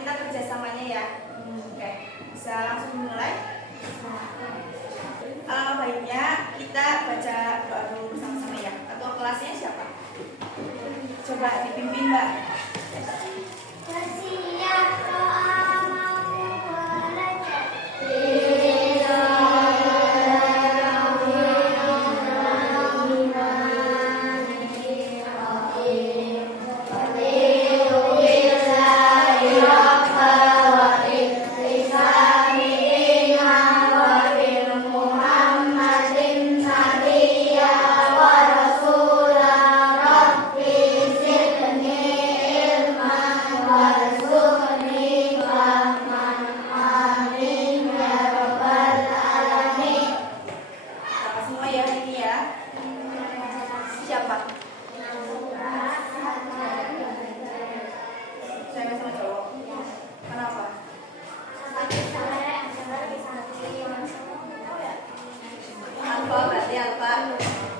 kita kerjasamanya ya. Oke, bisa langsung mulai. Baiknya kita baca doa dulu bersama-sama ya. Ketua kelasnya siapa? Coba dipimpin Mbak.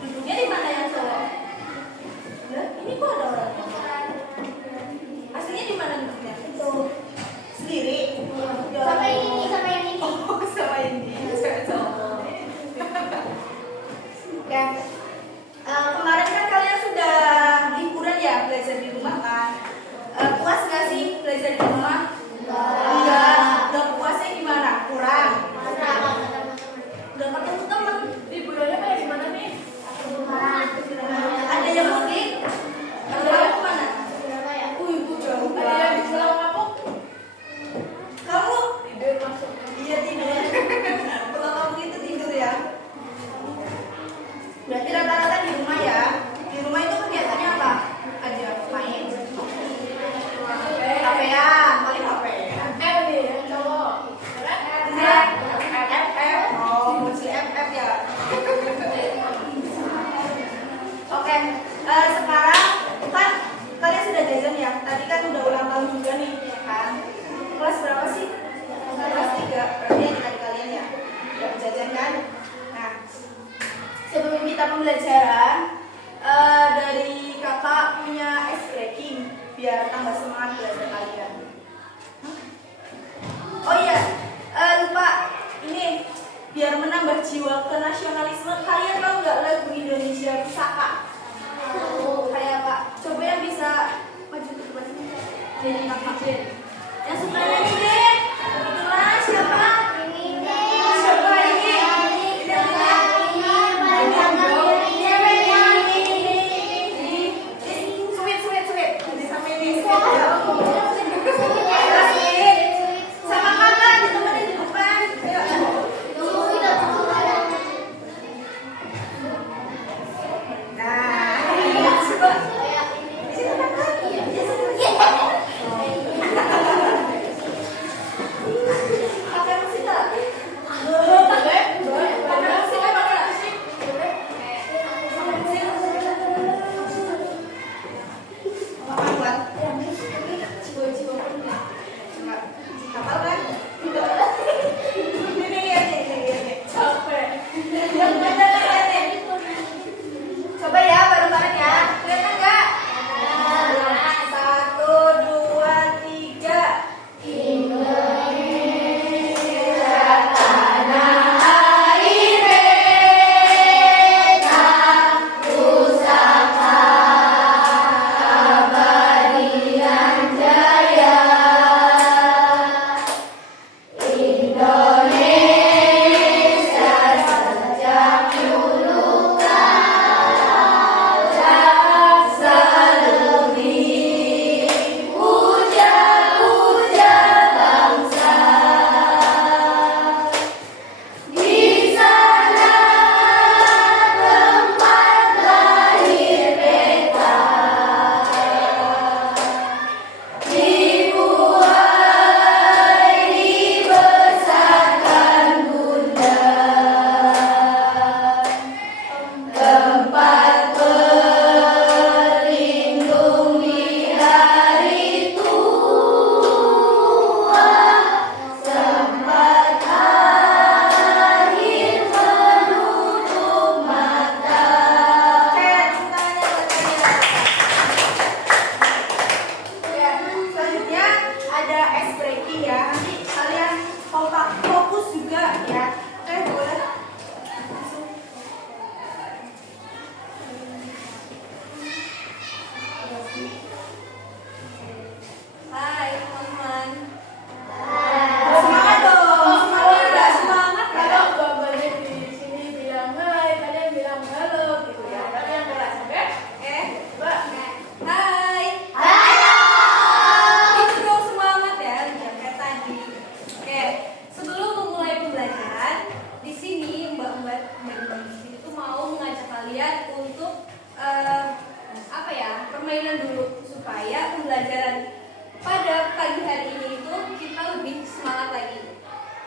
Duduknya di mana yang cowok? Ini kok ada orang? Aslinya di mana duduknya? Itu sendiri. Sama ini, sama ini. Oh, sama ini. Oke. Kemarin kan kalian sudah liburan ya, belajar di rumah kan? Puas nggak sih belajar di rumah? Enggak. Udah puasnya gimana? Kurang. Udah ketemu temen. Liburannya kayak gimana nih? Ada yang mudik? Ada yang kemana? Ibu jauh. Ada yang di Pulau Kapuk? Kamu? Tidur masuk. Iya tidur. Pulau Kapuk itu tidur ya. Berarti rata-rata di rumah ya. Di rumah itu kegiatannya apa? Aja main. HP-an, paling HP-an. nih ya, cowok. FF. Oh, mesti FF ya. Oke, sekarang kan kalian sudah jajan ya. Tadi kan udah ulang tahun juga nih, ya kan? Kelas berapa sih? Kelas 3. Berarti adik kalian ya. Udah jajan kan? Nah, sebelum kita pembelajaran, dari kakak punya ice breaking biar tambah semangat belajar kalian. Oh iya, lupa ini biar menambah jiwa kenasionalisme. Kalian tahu nggak lagu Indonesia Pusaka? Kayak apa? Coba yang bisa maju ke depan sini. Jadi kakak yang suka nyanyi deh. Itulah siapa? Siapa ini? Sama kakak ditemenin di depan.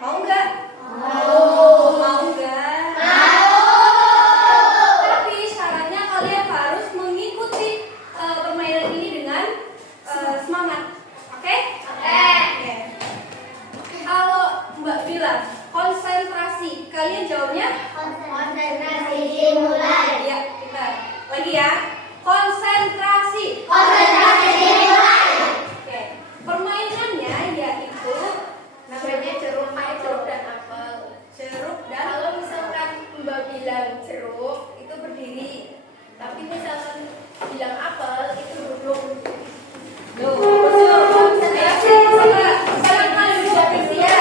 Mau nggak? Mau nggak? Tapi syaratnya kalian harus mengikuti permainan ini dengan semangat. Oke? Oke. Kalau Mbak bilang konsentrasi, kalian jawabnya? Konsentrasi dimulai. Iya, kita lagi ya. Konsentrasi. Konsentrasi dimulai. Oke. Permainannya yaitu Namanya jeruk, kayak jeruk dan apel. jeruk dan Kalau misalkan Mbak bilang jeruk itu berdiri, tapi misalkan bilang apel itu duduk. konsentrasi. Sekarang kalian bisa bersedia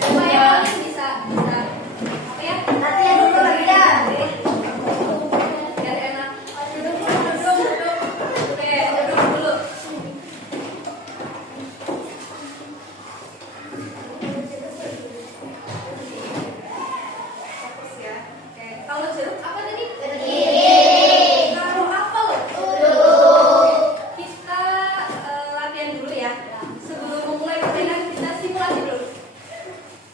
supaya kalian bisa apa ya? Latihan dulu lagi ya. Biar enak. Duduk. Oke, duduk dulu. Fokus ya. Oke, kalau jeruk apa tadi? Berdiri. Kalau apel Duduk. kita latihan dulu ya. Sebelum memulai permainan kita simulasi dulu.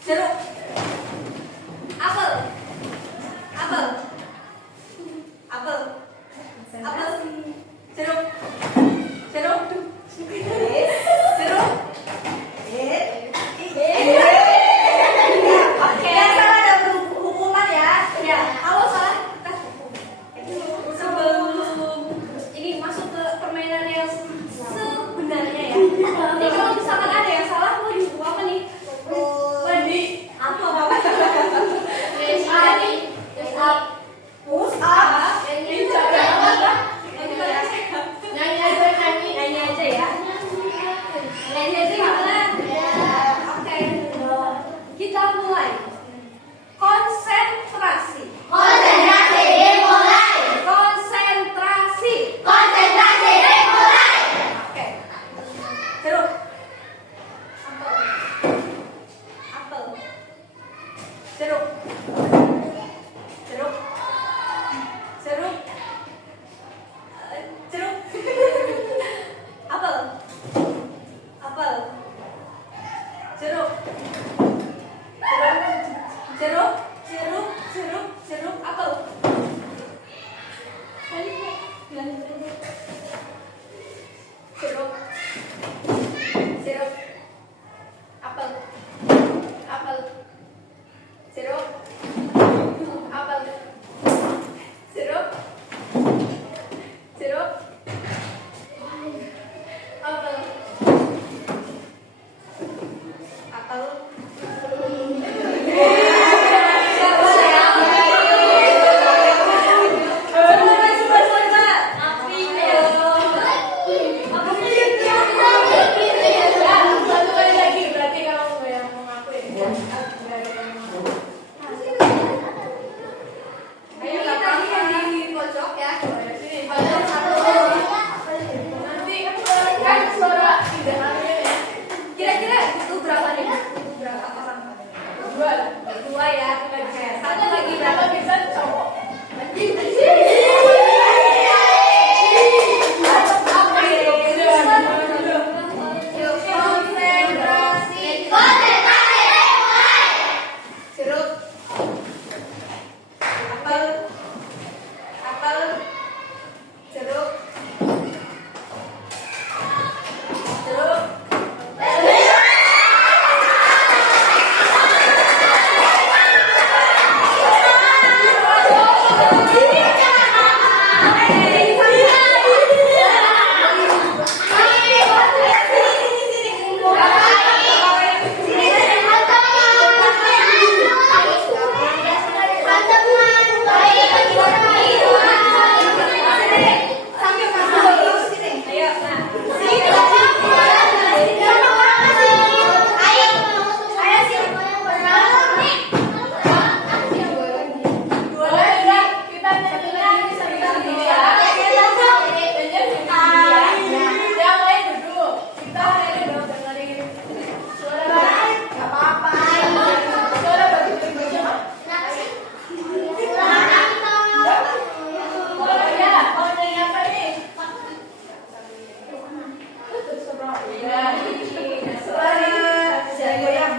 Jeruk, apel, apel, apel, apel, jeruk, jeruk, jeruk. Oke. Yang salah ada hukuman ya. Ya. Kalau salah kita hukum. Sebelum ini masuk ke permainan yang sebenarnya ya. Jadi kalau misalkan ada yang salah, mau dihukum apa nih? Mandi. Apa? Push up. Nyanyi aja ya. Nyanyi aja gimana? Oke. Kita mulai. Konsentrasi. Konsentrasi dimulai. Konsentrasi. Konsentrasi dimulai. Oke. Jeruk. Apel. Apel. Jeruk. Jeruk. Jeruk. Jeruk. Apel. Apel. Jeruk. Jeruk. Jeruk. Jeruk. Jeruk. Apel. Bilang aja. Jeruk, jeruk, apel, apel, jeruk, apel, jeruk, jeruk, apel. Apel. Satu kali lagi berarti kalau nggak yang mau ngakuin. Ayo kita di pojok ya. Sini, pada satu. Nanti kan suara tidak hamil ya. Kira-kira itu berapa nih? Berapa orang? Dua. Dua ya. Oke. Satu lagi berapa? Kalau bisa cowok. Konsentrasi. Konsentrasi dimulai. Jeruk. Apel. Apel. Jeruk. Jeruk. Suara jangan goyang.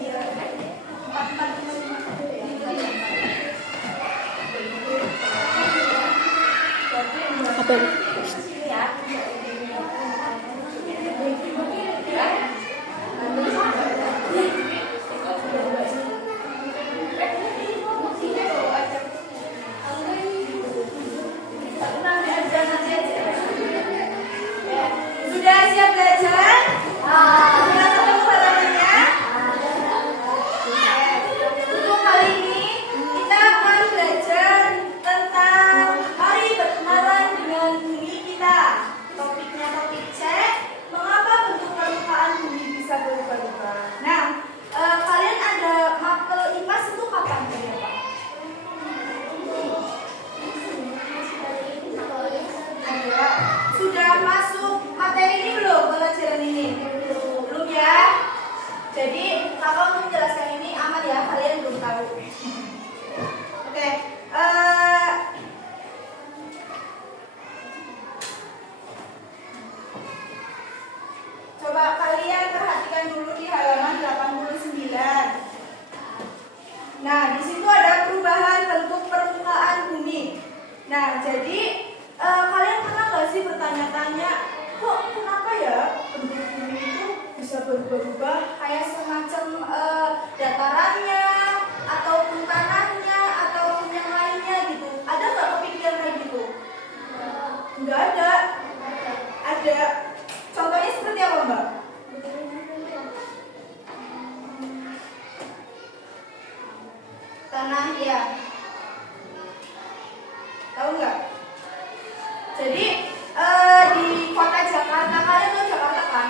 Iya. 4, 5, 5. Apa? Sini ya. Sudah siap belajar? Sudah ketemu halamannya? Untuk kali ini kita akan belajar tentang mari berkenalan dengan bumi kita. Topiknya topik C, mengapa bentuk permukaan bumi bisa berubah-ubah. Nah, kalian ada mapel IPAS itu kapan ya, Pak? Ada. Sudah masuk materi ini belum pelajaran ini? Belum ya? Jadi kakak untuk menjelaskan ini aman ya, kalian belum tahu. Oke, coba kalian perhatikan dulu di halaman 89. Nah, di situ ada perubahan bentuk permukaan bumi. Nah, jadi kalian pernah nggak sih bertanya-tanya, kok kenapa ya bentuk bumi itu bisa berubah-ubah kayak semacam datarannya, ataupun tanahnya, ataupun yang lainnya gitu? Ada nggak kepikiran kayak gitu? Nggak ada. Ada. Contohnya seperti apa, Mbak? Tanah ya. Tahu nggak? Jadi di kota Jakarta, kalian tahu Jakarta kan?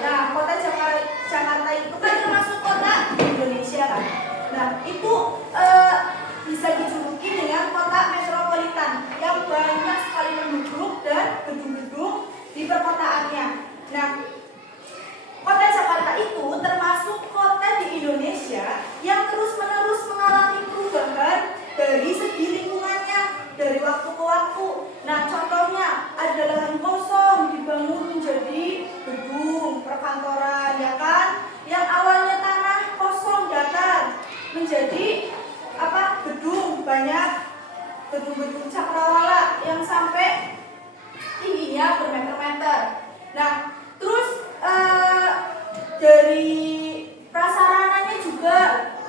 Nah, kota Jakarta itu kan termasuk kota di Indonesia kan? Nah, itu bisa dijuluki dengan kota metropolitan yang banyak sekali penduduk dan gedung-gedung di perkotaannya. Nah, kota Jakarta itu termasuk kota di Indonesia yang terus-menerus mengalami perubahan dari segi lingkungannya, dari waktu ke waktu. Nah, contohnya ada lahan kosong dibangun menjadi gedung perkantoran, ya kan? Yang awalnya tanah kosong datar menjadi gedung, banyak gedung-gedung cakrawala yang sampai tingginya bermeter-meter. Nah, terus dari prasarananya juga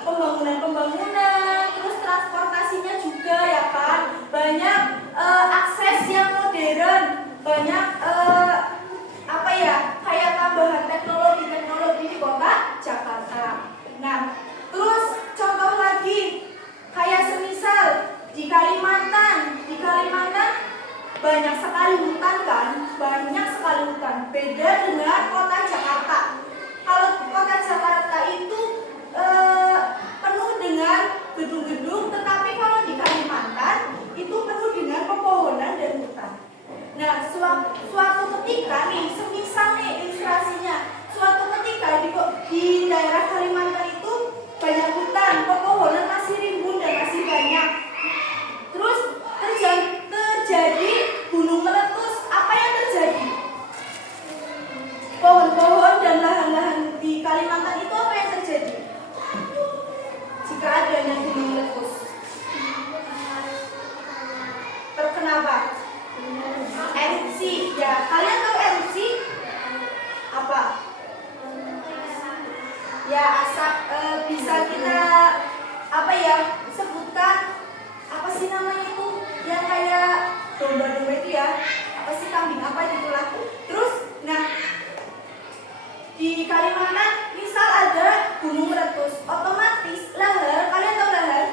pembangunan, terus transportasinya juga ya kan, banyak akses yang modern, banyak kayak tambahan teknologi di kota Jakarta. Nah, terus contoh lagi kayak semisal di Kalimantan banyak sekali hutan kan, banyak sekali hutan. Beda dengan kota Jakarta. Kalau kota Jakarta itu penuh dengan gedung-gedung, tetapi kalau di Kalimantan itu penuh dengan pepohonan dan hutan. Nah, suatu ketika nih, semisal nih ilustrasinya, suatu ketika di daerah Kalimantan itu banyak hutan, pepohonan masih rimbun dan masih banyak. Terus terjadi gunung meletus. Apa yang terjadi? Pohon-pohon dan lahan-lahan di Kalimantan itu apa yang terjadi jika adanya gunung meletus? Terkena apa? Erupsi. Ya, kalian tahu erupsi? Apa? Ya, asap. Bisa kita sebutkan apa sih namanya itu? Yang kayak domba-domba itu ya. Apa sih, kambing apa gitulah. Terus, nah, di Kalimantan misal ada gunung meletus, otomatis lahar, kalian tahu lahar?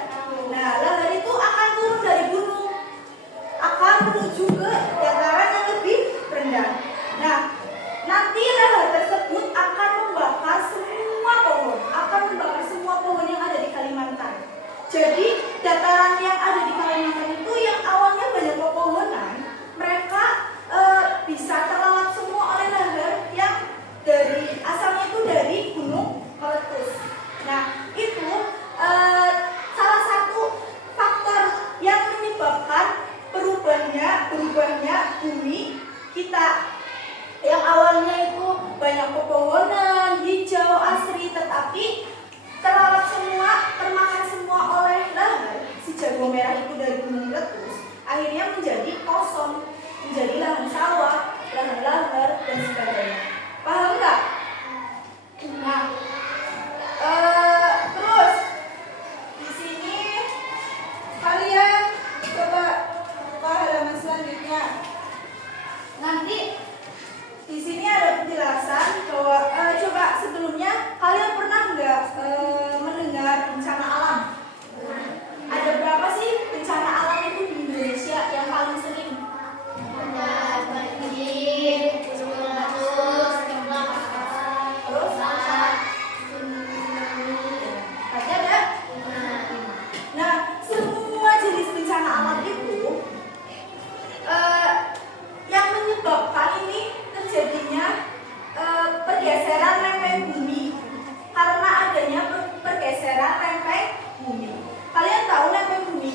Nah, lahar itu akan turun dari gunung, akan menuju ke dataran yang lebih rendah. Nah, nanti lahar tersebut akan membakar semua pohon yang ada di Kalimantan. Jadi dataran yang ada di Kalimantan itu yang awalnya banyak pepohonan, mereka bisa terlalap semua oleh lahar yang asalnya itu dari gunung meletus. Nah,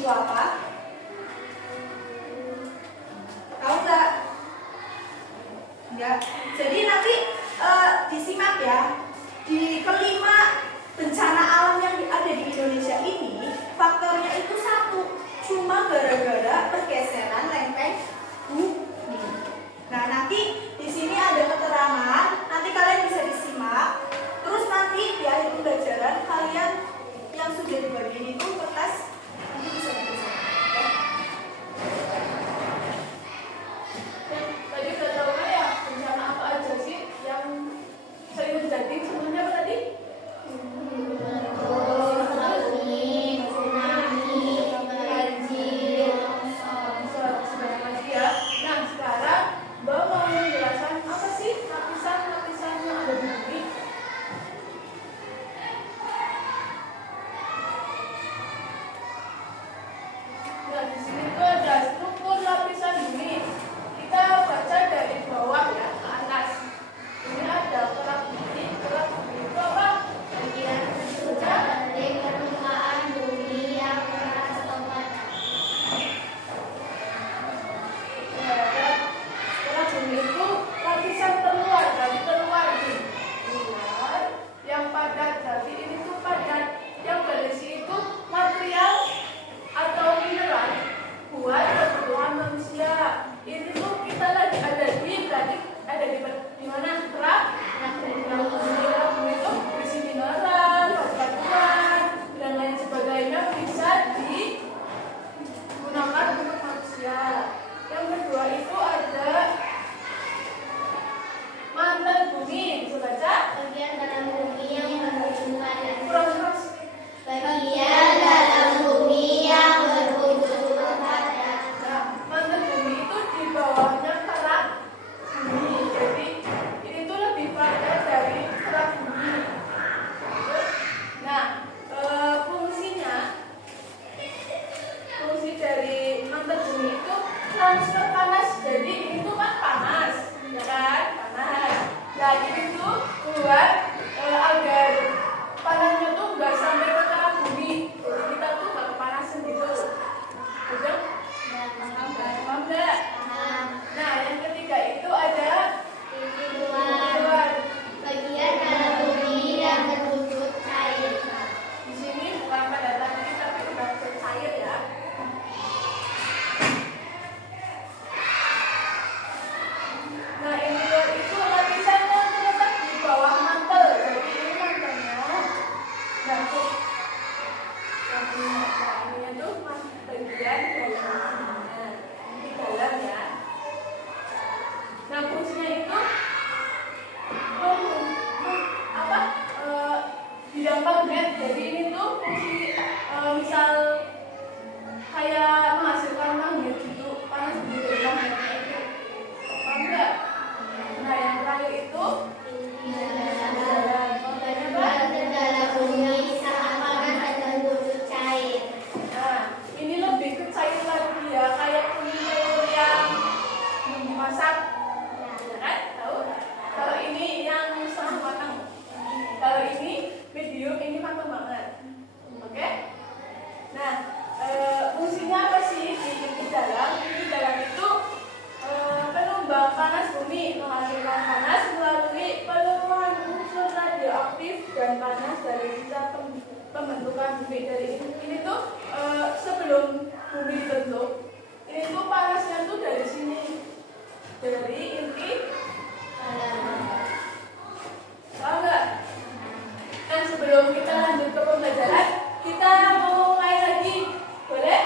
itu apa? Tahu nggak? Enggak. Jadi nanti disimak ya. Di kelima bencana alam yang ada di Indonesia ini, faktornya itu satu, cuma gara-gara pergeseran lempeng bumi. Nah, nanti di sini ada keterangan, nanti kalian bisa disimak. Terus nanti di akhir pembelajaran kalian yang sudah dibagiin itu kertas nanti bisa dibaca. Ya. Tadi udah tahu kan ya bencana apa aja sih yang sering terjadi sebelumnya apa tadi? Nah, sekarang Mbak mau menjelaskan apa sih lapisan-lapisan yang ada di bumi? Nah, di sini tuh ada struktur lapisan bumi. Kita baca dari bawah ya ke atas. Ini ada kerak bumi. Kerak bumi itu apa? Bagian tersudah dari permukaan bumi yang keras atau padat. Kerak bumi itu lapisan terluar dari terluar di luar yang padat. Jadi ini tuh padat. Yang berisi itu material atau mineral buat kebutuhan manusia. Ini tuh kita lagi ada di berarti ada di mana? Kerak bumi itu berisi mineral, batuan dan lain sebagainya bisa digunakan untuk manusia. Yang kedua itu ada mantel bumi. Bisa baca? Bagian dalam bumi yang berujung padat. Kurang keras. Bagian dalam bumi yang berujung padat. Nah, mantel bumi itu di bawahnya kerak bumi. Jadi ini tuh lebih padat dari kerak bumi. Nah, fungsi dari mantel bumi itu transfer panas. Jadi ini tuh kan panas, ya kan? Panas. Nah, ini tuh buat agar panasnya tuh nggak sampai ke kerak bumi. Jadi kita tuh nggak kepanasan gitu. Udah? Paham nggak? Nah, yang ketiga itu ada luar. Bagian dalam bumi yang berwujud cair. Di sini bukan pada tadi tapi udah cair ya. Nah, ini luar itu lapisan yang terletak di bawah mantel. Jadi ini mantelnya. Nah, tuh. Ini tuh bagian dalamnya. Di dalam ya. Nah, fungsinya itu apa? Bidang magnet. Jadi ini tuh fungsi misal kayak menghasilkan magnet gitu, panas dari magnet itu. Paham nggak? Nah, yang terakhir itu contohnya apa? Bagian dalam bumi sangat panas dan berwujud cair. Nah, ini lebih ke cair lagi ya, kayak kuning telur yang dimasak. Ya kan? Tahu? Kalau ini yang setengah matang. Kalau ini medium, ini matang banget. Oke? Nah, fungsinya apa sih di dalam? Di dalam itu penumbang panas bumi, menghasilkan panas melalui peluruhan unsur radioaktif dan panas dari sisa pembentukan bumi. Dari ini tuh sebelum bumi dibentuk, ini tuh panasnya tuh dari sini, dari inti. Tahu nggak? Kan sebelum kita lanjut ke pembelajaran, kita mau mulai lagi, boleh?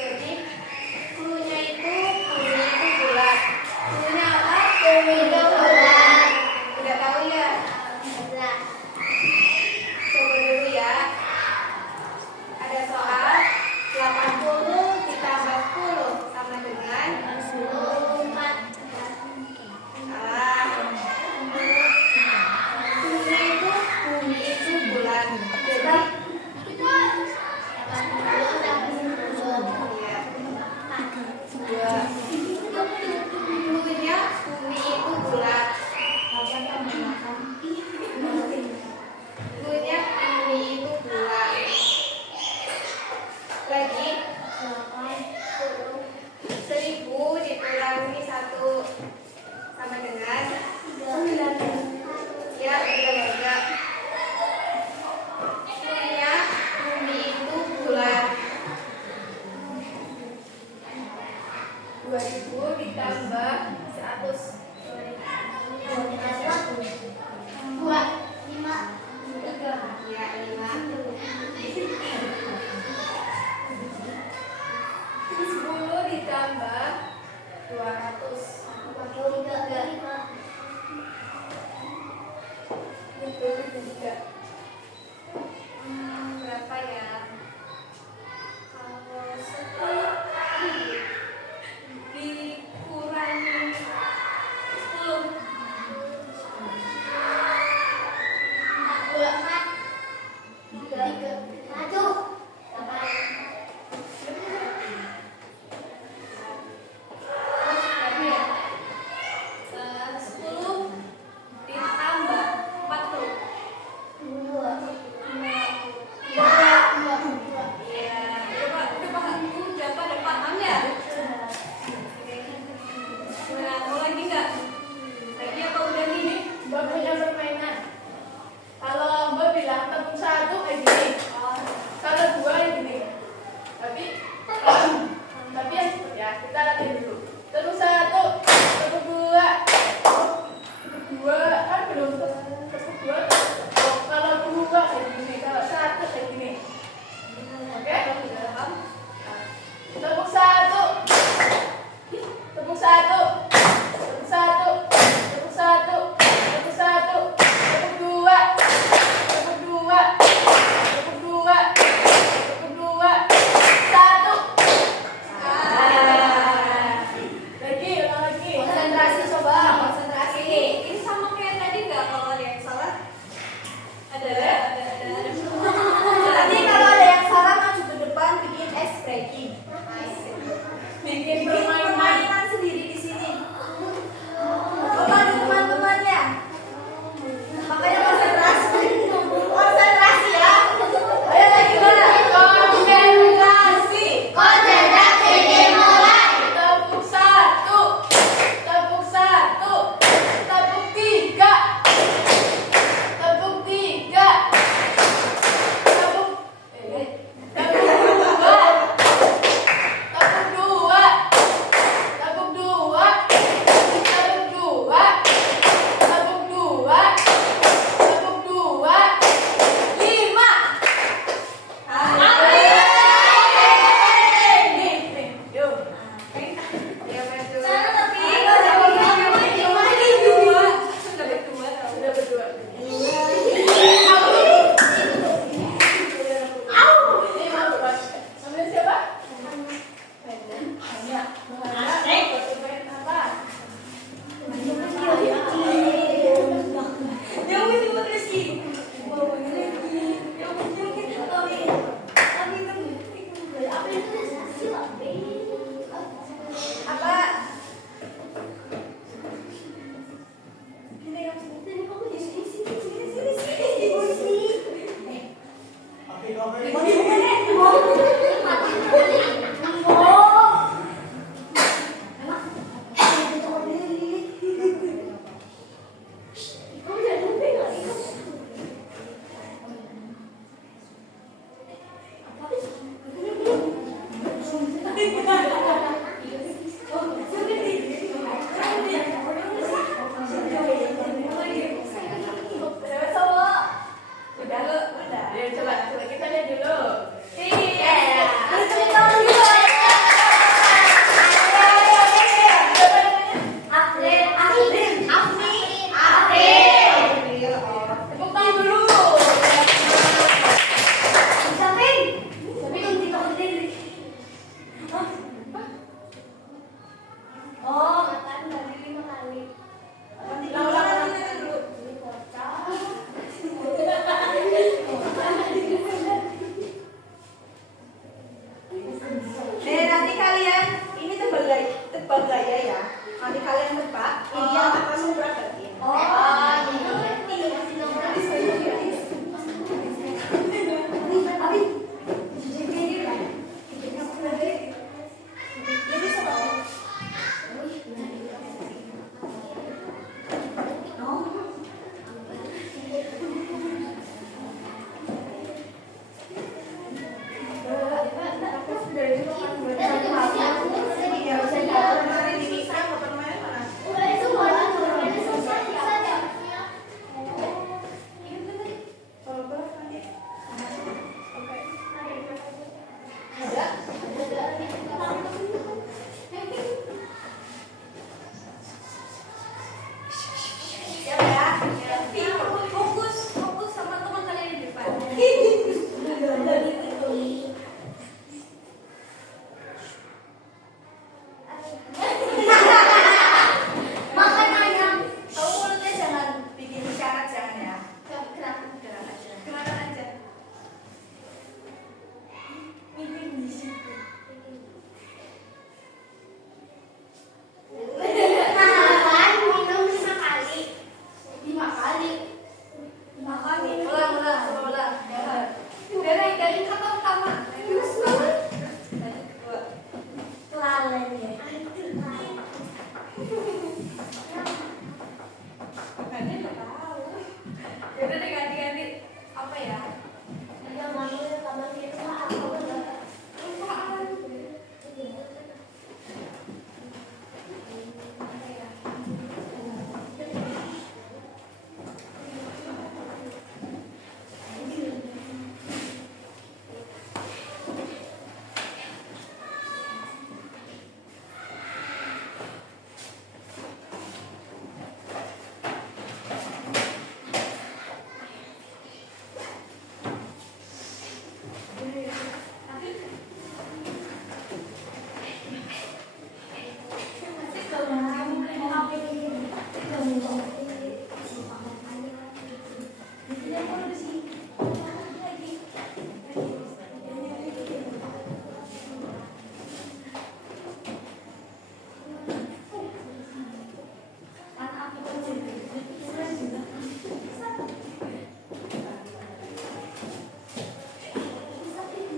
Jadi bulunya itu bulat. Bulunya apa? Bumi itu bulat. Udah tahu ya?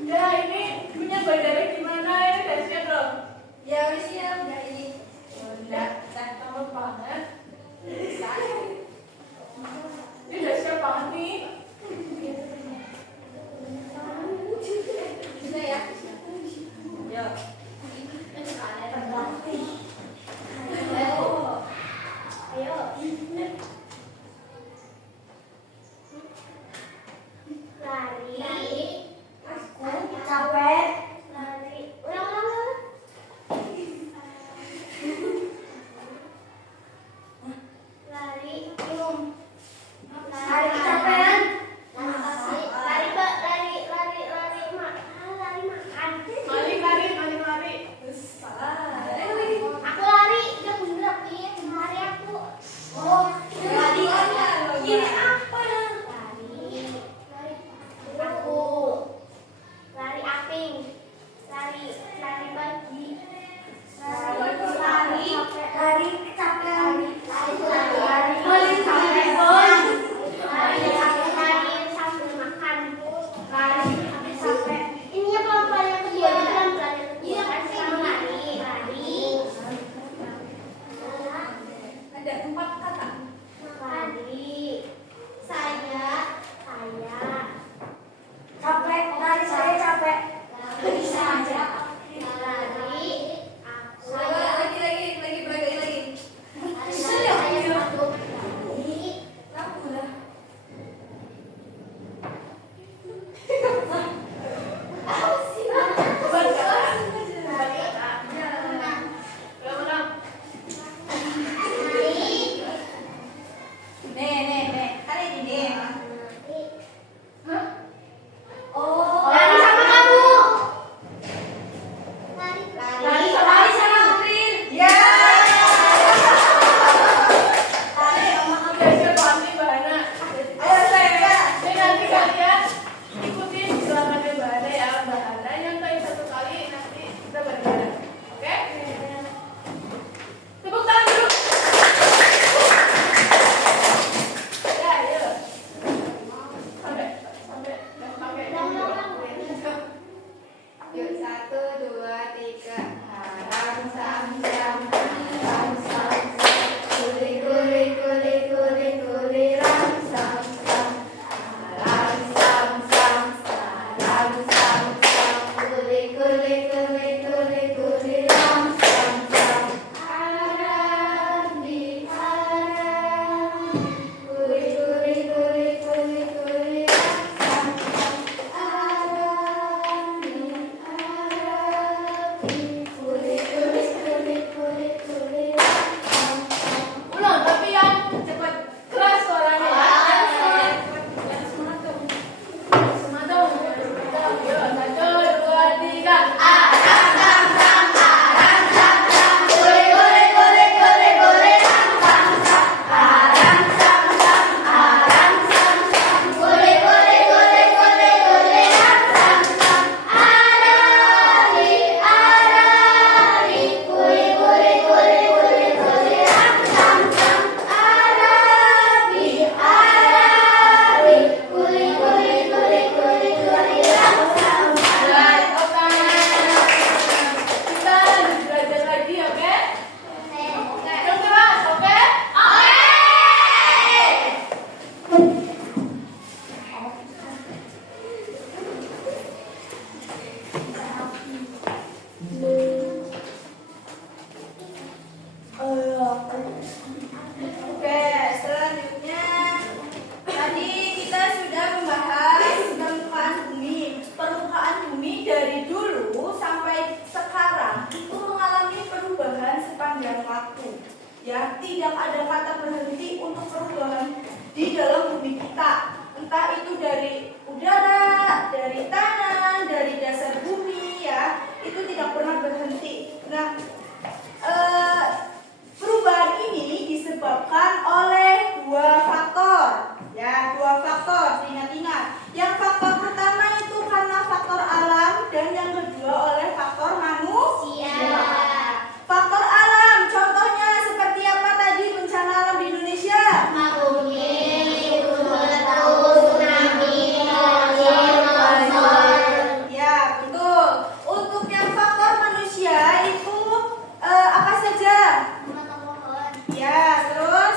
Ya ini punya bandara gimana ya udah siap belum? Ya wis siap ya ini. Udah, lama banget. Bisa. Ini udah siap banget nih. Bisa ya? Yo. Ayo. Lari. Aku capek. Lari. Ulang. yang faktor pertama itu karena faktor alam dan yang kedua oleh faktor manusia. Faktor alam, contohnya seperti apa tadi bencana alam di Indonesia? Ya, betul. Untuk yang faktor manusia itu apa saja? Ya, terus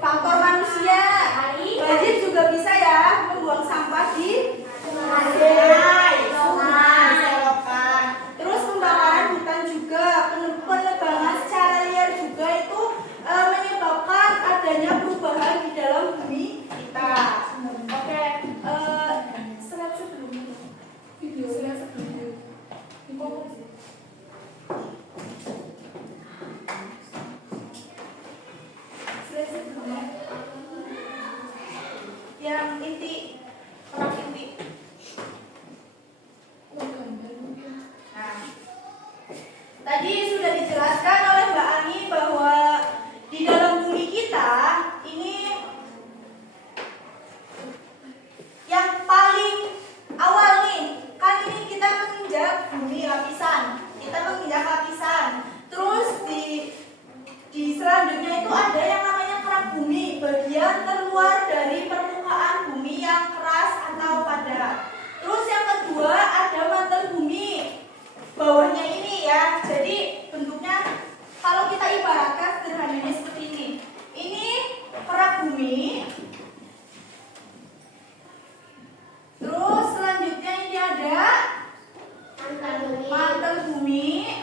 faktor manusia. Banjir juga bisa ya, membuang sampah di sungai, selokan. Terus pembakaran hutan juga, penebangan secara liar juga itu menyebabkan adanya perubahan di dalam bumi kita. Oke, slide sebelumnya, video slide sebelumnya. Slide sebelumnya. Yang inti, perak inti. Nah, tadi sudah dijelaskan oleh Mbak Ani bahwa di dalam bumi kita ini yang paling awal nih, kan ini kita menginjak bumi lapisan, kita menginjak lapisan. Terus di selanjutnya itu ada yang namanya kerak bumi, bagian terluar dari permukaan bumi yang keras atau padat. Terus yang kedua ada mantel bumi, bawahnya ini ya. Jadi bentuknya kalau kita ibaratkan sederhananya seperti ini. Ini kerak bumi. Terus selanjutnya ini ada mantel bumi.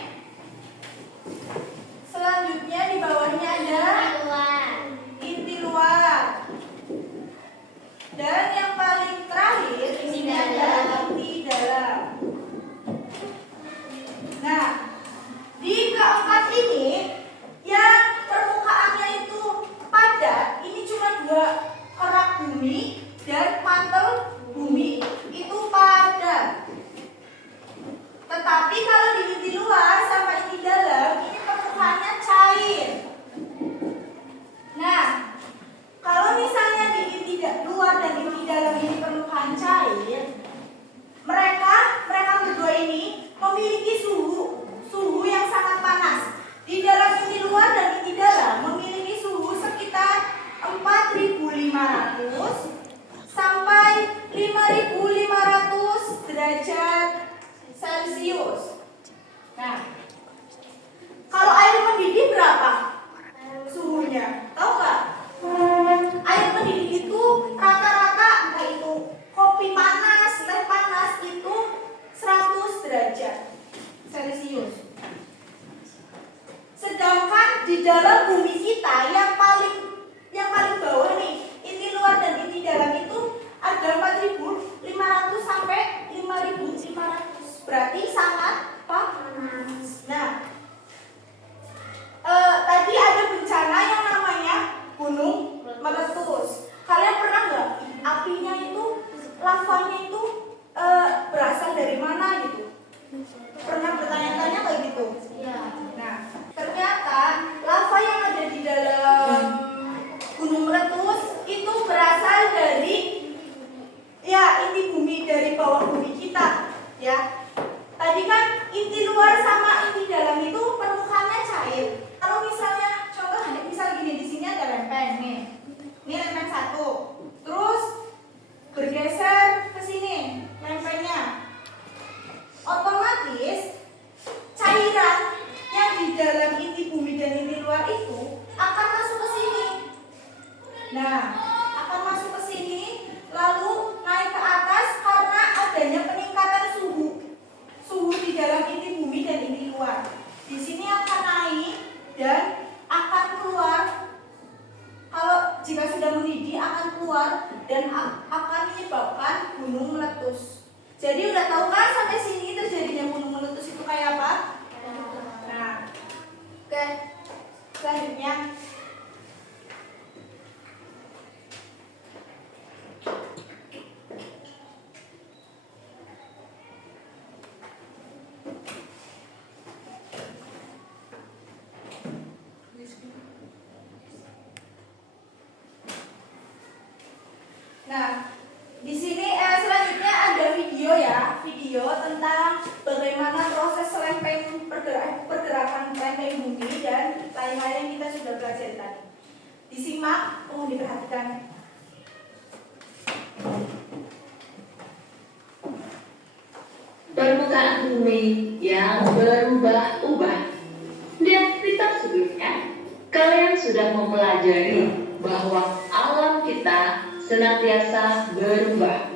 Selanjutnya di bawahnya ada inti luar. Dan yang paling terakhir ini ada inti dalam. Nah, di keempat ini yang permukaannya itu padat, ini cuma dua, kerak bumi dan mantel bumi itu padat. Tetapi kalau di inti luar sama inti dalam ini permukaannya cair. Nah, kalau misalnya di inti luar dan inti dalam ini permukaan cair, mereka berdua ini memiliki suhu yang sangat panas. Di dalam inti luar dan inti dalam memiliki suhu sekitar 4.500 sampai 5.500 derajat Celcius. Nah, kalau air mendidih berapa suhunya? Tahu nggak? Air mendidih itu rata-rata, entah itu kopi panas, teh panas itu 100 derajat Celcius. Sedangkan di dalam bumi kita yang paling bawah nih, inti luar dan inti dalam itu ada 4.500 sampai 5.500. Berarti sangat panas. Nah, tadi ada bencana yang namanya gunung meletus. Kalian pernah nggak apinya itu, lavanya itu berasal dari mana gitu? Pernah bertanya-tanya nggak gitu? Nah, ternyata lava yang ada di dalam gunung meletus itu berasal dari inti bumi, dari bawah bumi kita ya. Tadi kan inti luar sama inti dalam itu permukaannya cair. Kalau misalnya contoh misal gini, di sini ada lempeng nih. Ini lempeng satu. Terus bergeser ke sini lempengnya. Otomatis cairan yang di dalam inti bumi dan inti luar itu akan masuk ke sini. Nah, akan masuk ke sini lalu naik ke atas karena adanya peningkatan suhu di dalam inti bumi dan inti luar. Di sini akan naik dan akan keluar. Kalau jika sudah mendidih akan keluar dan akan menyebabkan gunung meletus. Jadi udah tahu kan sampai sini terjadinya gunung meletus itu kayak apa? Nah, oke. Selanjutnya Nah, di sini selanjutnya ada video tentang bagaimana proses pergerakan lempeng bumi dan lain-lain yang kita sudah pelajari tadi. Disimak, mohon diperhatikan. Permukaan bumi yang berubah-ubah. Di aktivitas sebelumnya, kalian sudah mempelajari bahwa alam kita senantiasa berubah.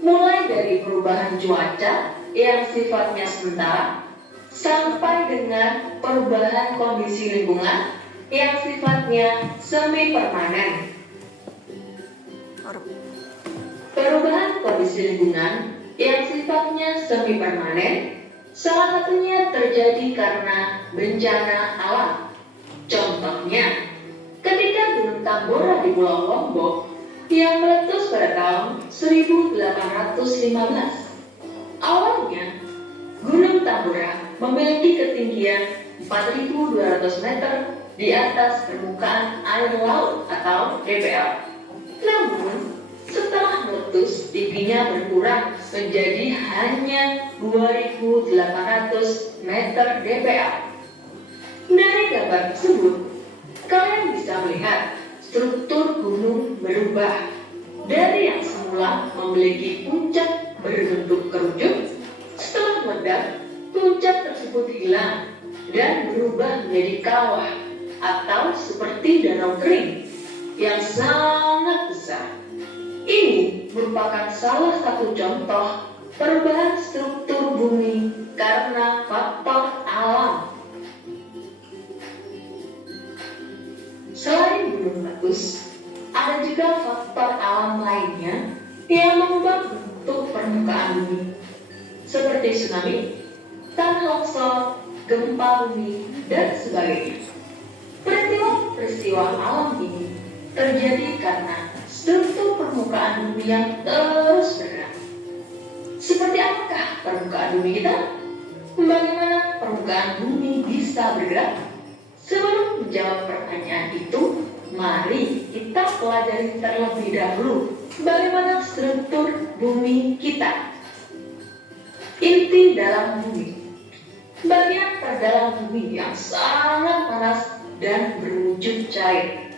Mulai dari perubahan cuaca yang sifatnya sementara, sampai dengan perubahan kondisi lingkungan yang sifatnya semi permanen. Perubahan kondisi lingkungan yang sifatnya semi permanen salah satunya terjadi karena bencana alam. Contohnya, ketika Gunung Tambora di Pulau Lombok yang meletus pada tahun 1815. Awalnya, Gunung Tambora memiliki ketinggian 4.200 meter di atas permukaan air laut atau DPL. Namun, setelah meletus, tingginya berkurang menjadi hanya 2.800 meter DPL. Dari gambar tersebut, kalian bisa melihat struktur gunung berubah dari yang semula memiliki puncak berbentuk kerucut. Setelah meledak, puncak tersebut hilang dan berubah menjadi kawah atau seperti danau kering yang sangat besar. Ini merupakan salah satu contoh perubahan struktur bumi karena faktor alam. Selain gunung meletus, ada juga faktor alam lainnya yang mengubah bentuk permukaan bumi, seperti tsunami, tanah longsor, gempa bumi, dan sebagainya. Peristiwa-peristiwa alam ini terjadi karena struktur permukaan bumi yang terus bergerak. Seperti apakah permukaan bumi kita? Bagaimana permukaan bumi bisa bergerak? Sebelum menjawab pertanyaan itu, mari kita pelajari terlebih dahulu bagaimana struktur bumi kita. Inti dalam bumi. Bagian terdalam bumi yang sangat panas dan berwujud cair.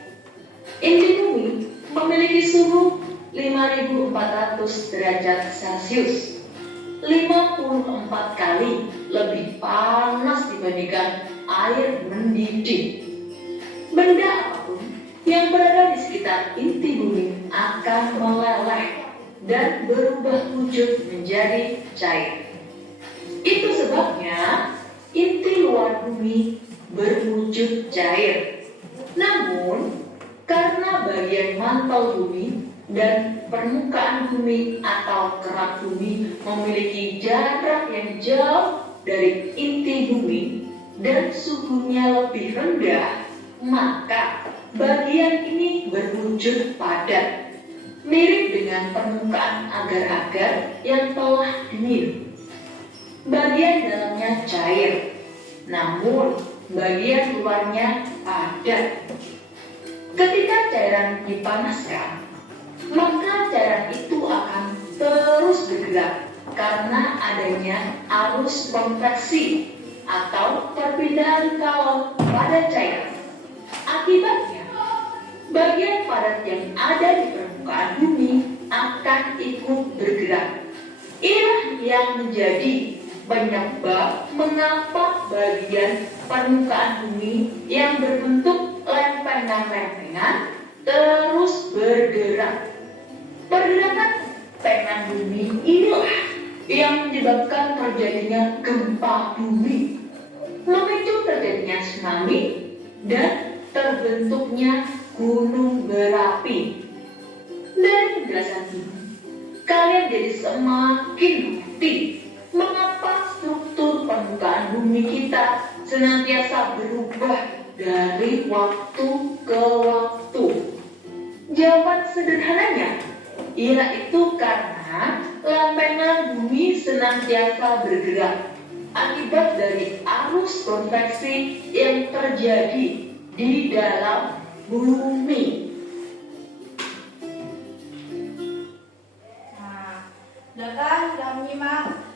Inti bumi memiliki suhu 5.400 derajat Celcius, 54 kali lebih panas dibandingkan air mendidih. Benda apapun yang berada di sekitar inti bumi akan meleleh dan berubah wujud menjadi cair. Itu sebabnya inti luar bumi berwujud cair. Namun, karena bagian mantel bumi dan permukaan bumi atau kerak bumi memiliki jarak yang jauh dari inti bumi dan suhunya lebih rendah, maka bagian ini berwujud padat, mirip dengan permukaan agar-agar yang telah dingin. Bagian dalamnya cair, namun bagian luarnya padat. Ketika cairan dipanaskan, maka cairan itu akan terus bergerak karena adanya arus konveksi atau perpindahan kalor pada cairan. Akibatnya, bagian padat yang ada di permukaan bumi akan ikut bergerak. Inilah yang menjadi penyebab mengapa bagian permukaan bumi yang berbentuk lempengan-lempengan terus bergerak. Pergerakan lempengan bumi inilah yang menyebabkan terjadinya gempa bumi, memicu terjadinya tsunami, dan terbentuknya gunung berapi. Dari penjelasan ini, kalian jadi semakin mengerti mengapa struktur permukaan bumi kita senantiasa berubah dari waktu ke waktu. Jawaban sederhananya yaitu karena lempengan bumi senantiasa bergerak akibat dari arus konveksi yang terjadi di dalam bumi. Udah kan? Udah menyimak?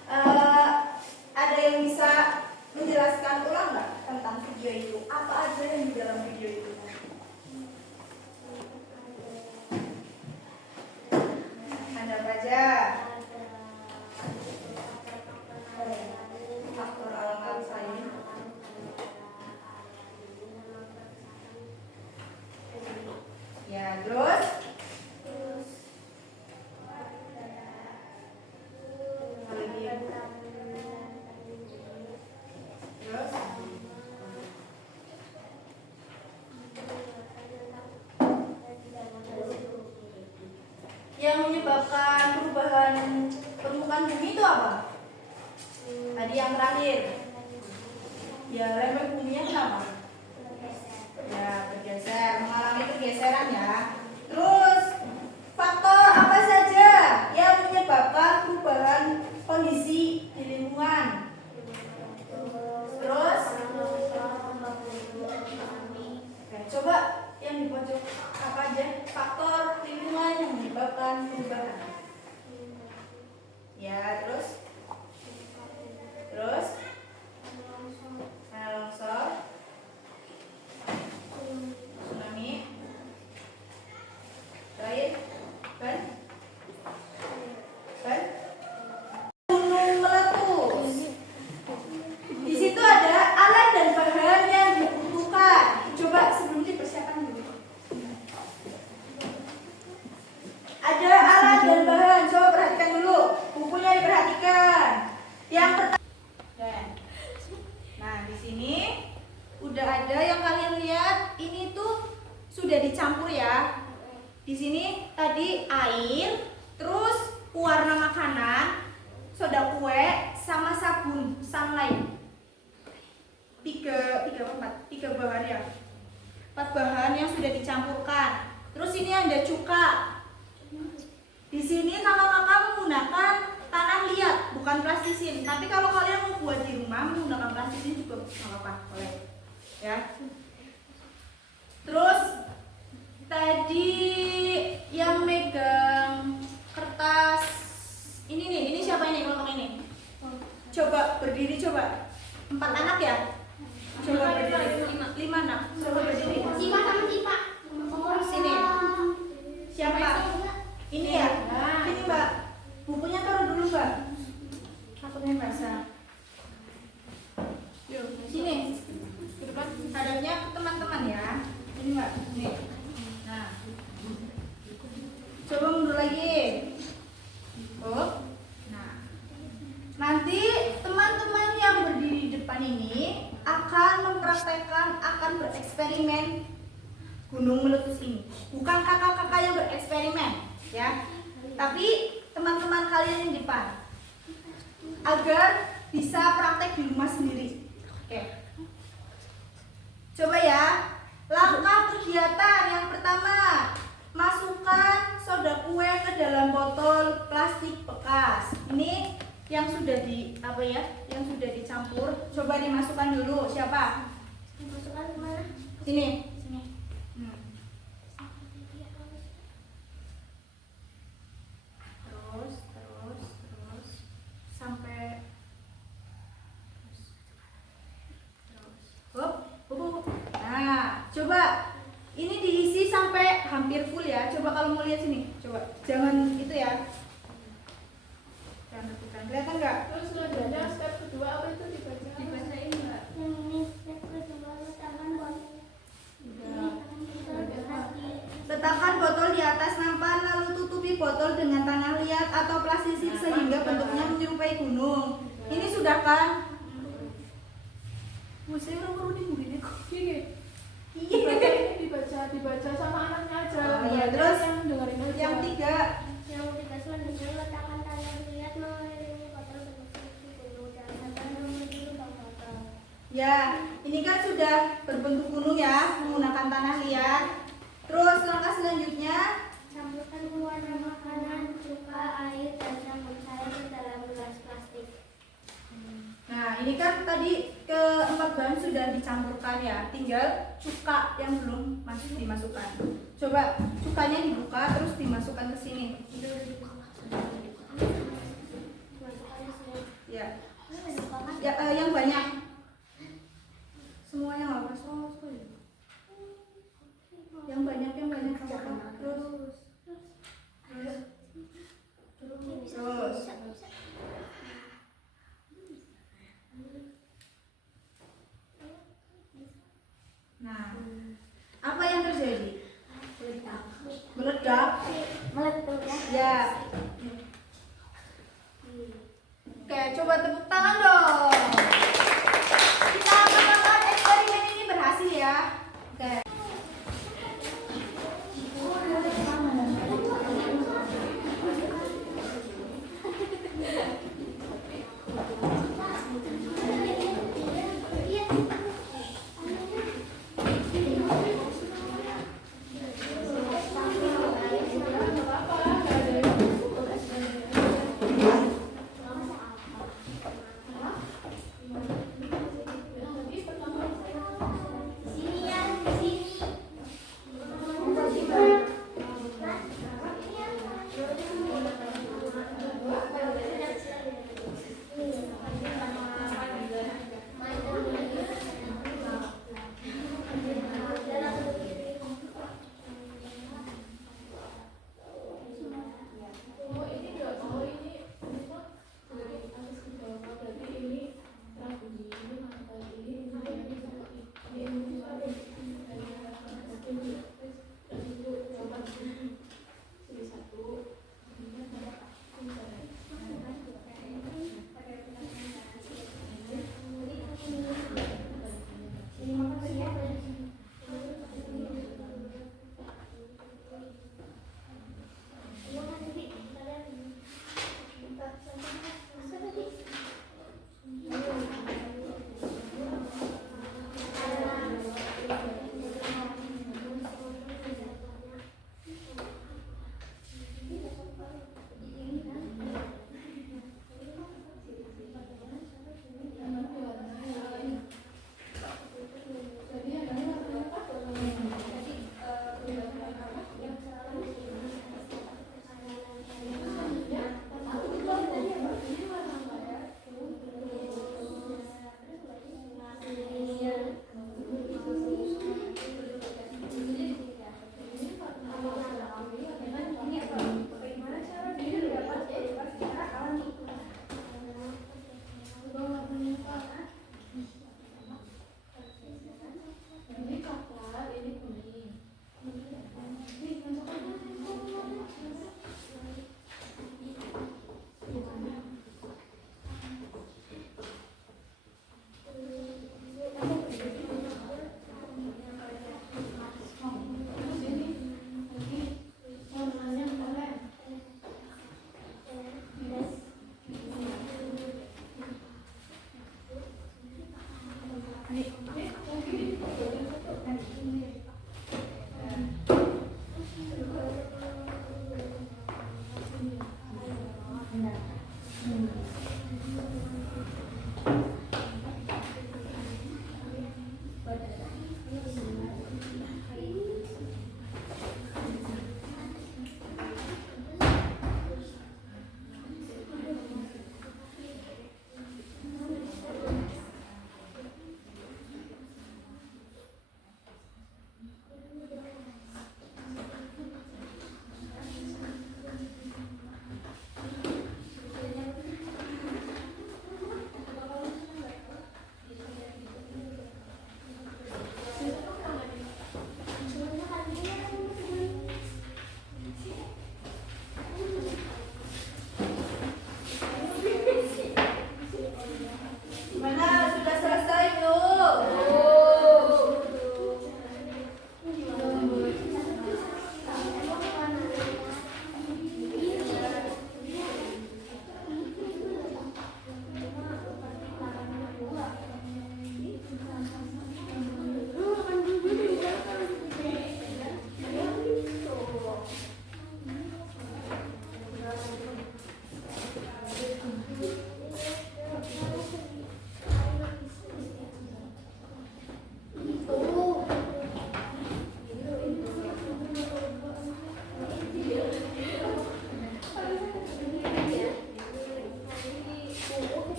Ada yang bisa menjelaskan ulang nggak tentang video itu? Apa aja yang di dalam video itu? Ada apa aja? Faktor alam sains. Ya, terus? Terus? Yang menyebabkan perubahan permukaan bumi itu apa? Tadi yang terakhir. Ya, level buminya kenapa? Ya, bergeser, mengalami pergeseran ya. Terus, faktor apa saja yang menyebabkan perubahan kondisi di lingkungan? Terus, oke, coba yang di pojok apa aja faktor lingkungan yang menyebabkan perubahan? Ya, terus longsor, tsunami, lain, ban, gunung meletus. Di situ ada alat dan bahan yang dibutuhkan. Coba sebelum dipersiapkan dulu. Ada alat dan bahan. Coba perhatikan dulu. Bukunya diperhatikan. Yang pertama. Nah, di sini udah ada yang kalian lihat. Ini tuh sudah dicampur ya. Di sini tadi air, terus pewarna makanan, soda kue, sama sabun sunlight. Tiga bahan ya. 4 bahan yang sudah dicampurkan. Terus ini ada cuka. Di sini kakak-kakak menggunakan tanah liat, bukan plastisin. Tapi kalau kalian mau buat di rumah menggunakan plastisin juga nggak apa-apa, boleh. Ya. Terus tadi yang megang kertas ini nih, ini siapa ini kelompok ini? Coba berdiri coba. 4 anak ya? Coba berdiri. 5 anak. Coba berdiri. Cipa sama Cipa. Sini. Siapa? Ini ya? Ini Mbak. Bukunya taruh dulu Mbak. Takutnya basah. Yuk, sini. Ke depan. Hadapnya ke teman-teman ya. Ini Mbak. Nih. Nah. Coba mundur lagi. Oh. Nah. Nanti teman-teman yang berdiri di depan ini akan mempraktekkan, akan bereksperimen gunung meletus ini. Bukan kakak-kakak yang bereksperimen, ya. Tapi teman-teman kalian yang di depan. Agar bisa praktek di rumah sendiri. Oke. Coba ya. Langkah kegiatan yang pertama, masukkan soda kue ke dalam botol plastik bekas. Ini yang sudah yang sudah dicampur. Coba dimasukkan dulu. Siapa? Masukkan kemana? Sini. Terus sampai hop. Nah, coba ini diisi sampai hampir full ya. Coba kalau mau lihat sini, coba jangan itu ya. Jangan tekan. Kelihatan nggak? Terus selanjutnya step kedua apa itu dibaca? Dibacain nggak? Yang ini step kedua letakkan botol. Letakkan botol di atas nampan, lalu tutupi botol dengan tanah liat atau plastisin sehingga bentuknya menyerupai gunung. Ini sudah kan? Masih orang-orang ini begini kok. Gini. Iya. Dibaca sama anaknya aja. Oh, iya. Terus yang dengerin aja. yang 3. Yang ketiga selanjutnya letakkan tanah liat mengelilingi botol bentuk gunung dan sampai menuju lubang botol. Ya, ini kan sudah berbentuk gunung ya, menggunakan tanah liat. Terus langkah selanjutnya, Campurkan pewarna makanan, cuka, air, dan sabun cair ke dalam gelas plastik. nah ini kan tadi ke-4 bahan sudah dicampurkan ya, tinggal cuka yang belum masih dimasukkan. Coba cukanya dibuka terus dimasukkan ke sini. Oke, coba tepuk tangan dong. Kita katakan eksperimen ini berhasil ya. Oke.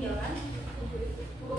tinggal kan? Buku